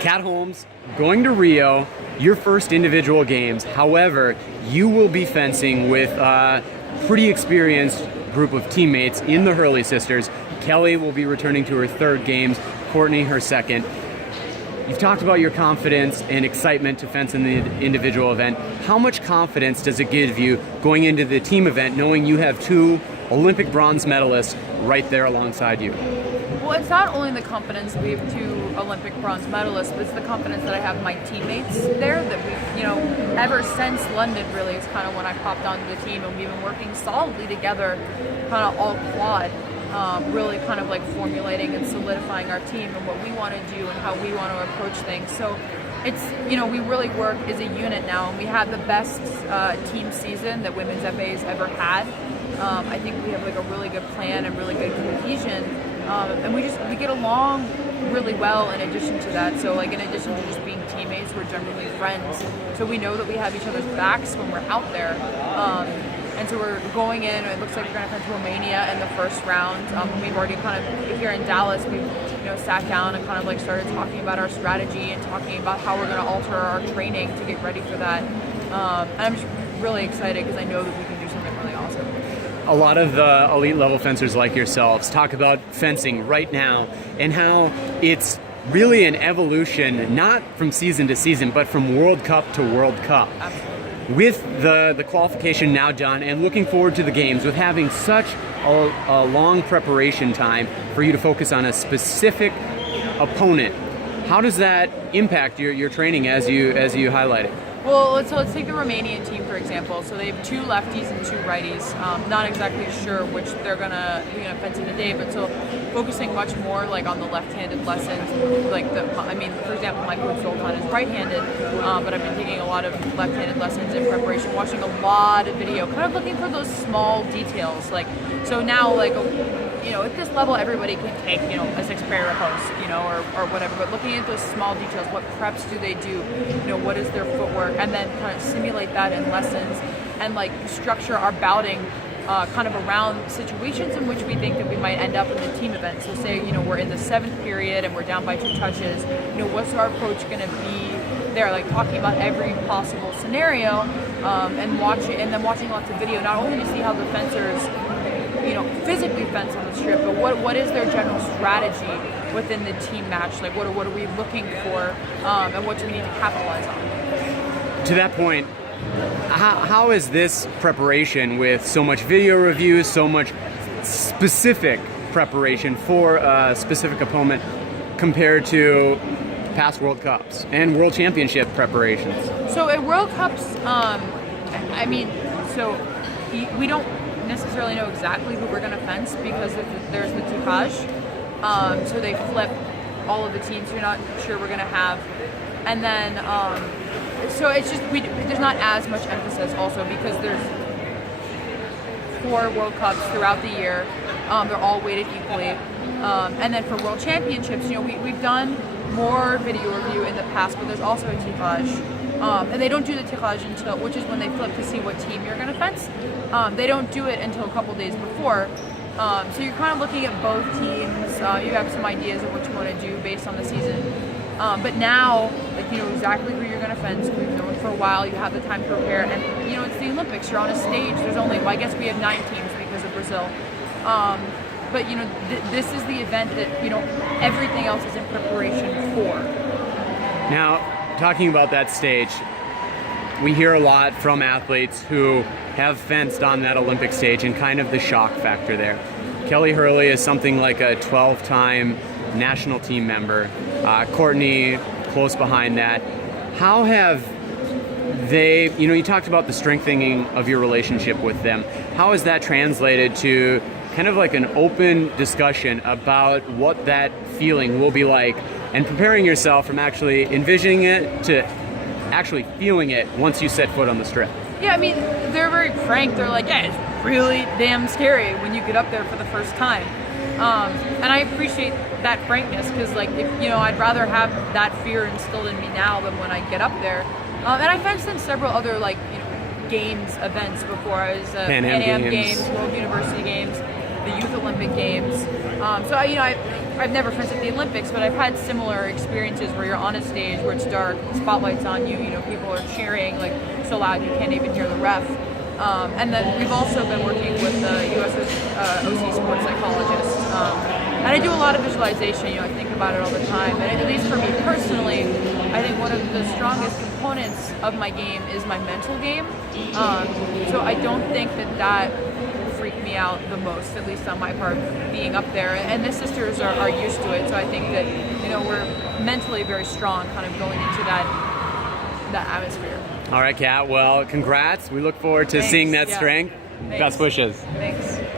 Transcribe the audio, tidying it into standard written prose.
Kat Holmes, going to Rio, your first individual games. However, you will be fencing with a pretty experienced group of teammates in the Hurley sisters. Kelly will be returning to her third games, Courtney her second. You've talked about your confidence and excitement to fence in the individual event. How much confidence does it give you going into the team event knowing you have two Olympic bronze medalists right there alongside you? Well, it's not only the confidence we have two Olympic bronze medalists, but it's the confidence that I have my teammates there that we've, ever since London really is kind of when I popped onto the team, and we've been working solidly together, kind of all quad, really kind of like formulating and solidifying our team and what we want to do and how we want to approach things. So it's, we really work as a unit now, and we have the best team season that women's FA has ever had. I think we have like a really good plan and really good cohesion, and we get along really well in addition to that. So like in addition to just being teammates, we're generally friends. So we know that we have each other's backs when we're out there. And so we're going in, it looks like we're going to fence Romania in the first round. We've already kind of, here in Dallas, we've sat down and kind of like started talking about our strategy and talking about how we're going to alter our training to get ready for that. And I'm just really excited because I know that we can do something really awesome. A lot of the elite level fencers like yourselves talk about fencing right now and how it's really an evolution, not from season to season, but from World Cup to World Cup. Absolutely. With the qualification now done and looking forward to the games, with having such a long preparation time for you to focus on a specific opponent, how does that impact your training as you highlighted? Well, let's take the Romanian team, for example. So they have two lefties and two righties. Not exactly sure which they're gonna fence in today, but so focusing much more like on the left-handed lessons. For example, my coach Zoltan is right-handed, but I've been taking a lot of left-handed lessons in preparation, watching a lot of video, kind of looking for those small details. So now, at this level, everybody can take, a 6-pair post, or whatever, but looking at those small details, what preps do they do, what is their footwork, and then kind of simulate that in lessons and structure our bouting kind of around situations in which we think that we might end up in the team event. So say, we're in the 7th period and we're down by 2 touches, what's our approach going to be there, talking about every possible scenario, and watching lots of video, not only to see how the fencers physically fence on the strip, but what is their general strategy within the team match? What are we looking for, and what do we need to capitalize on? To that point, how is this preparation with so much video reviews, so much specific preparation for a specific opponent compared to past World Cups and World Championship preparations? So at World Cups, we don't necessarily know exactly who we're going to fence because there's the tirage. So they flip all of the teams you're not sure we're going to have. And then, so it's just, there's not as much emphasis also because there's 4 World Cups throughout the year. They're all weighted equally. And then for World Championships, we've done more video review in the past, but there's also a tirage. And they don't do the tirage which is when they flip to see what team you're going to fence. They don't do it until a couple days before. So you're kind of looking at both teams. You have some ideas of what you want to do based on the season. But now, you know exactly who you're going to fence. We've known for a while. You have the time to prepare. And, it's the Olympics. You're on a stage. There's only, I guess we have 9 teams because of Brazil. But, this is the event that, everything else is in preparation for. Now, talking about that stage, we hear a lot from athletes who have fenced on that Olympic stage and kind of the shock factor there. Kelly Hurley is something like a 12-time national team member. Courtney, close behind that. How have they, you talked about the strengthening of your relationship with them. How has that translated to kind of like an open discussion about what that feeling will be like and preparing yourself from actually envisioning it to actually feeling it once you set foot on the strip? Yeah, they're very frank. They're like, yeah, it's really damn scary when you get up there for the first time. And I appreciate that frankness because, I'd rather have that fear instilled in me now than when I get up there. And I fenced in several other, games events before. I was Pan Am Games, World University Games, the Youth Olympic Games. So, I've never fenced at the Olympics, but I've had similar experiences where you're on a stage where it's dark, spotlight's on you, people are cheering like so loud you can't even hear the ref. And then we've also been working with the US's OC sports psychologist. And I do a lot of visualization, I think about it all the time. And at least for me personally, I think one of the strongest components of my game is my mental game. So I don't think that freak me out the most, at least on my part, being up there. And the sisters are used to it, so I think that, we're mentally very strong kind of going into that atmosphere. All right, Kat. Well, congrats. We look forward to seeing that strength. Thanks. Best wishes. Thanks.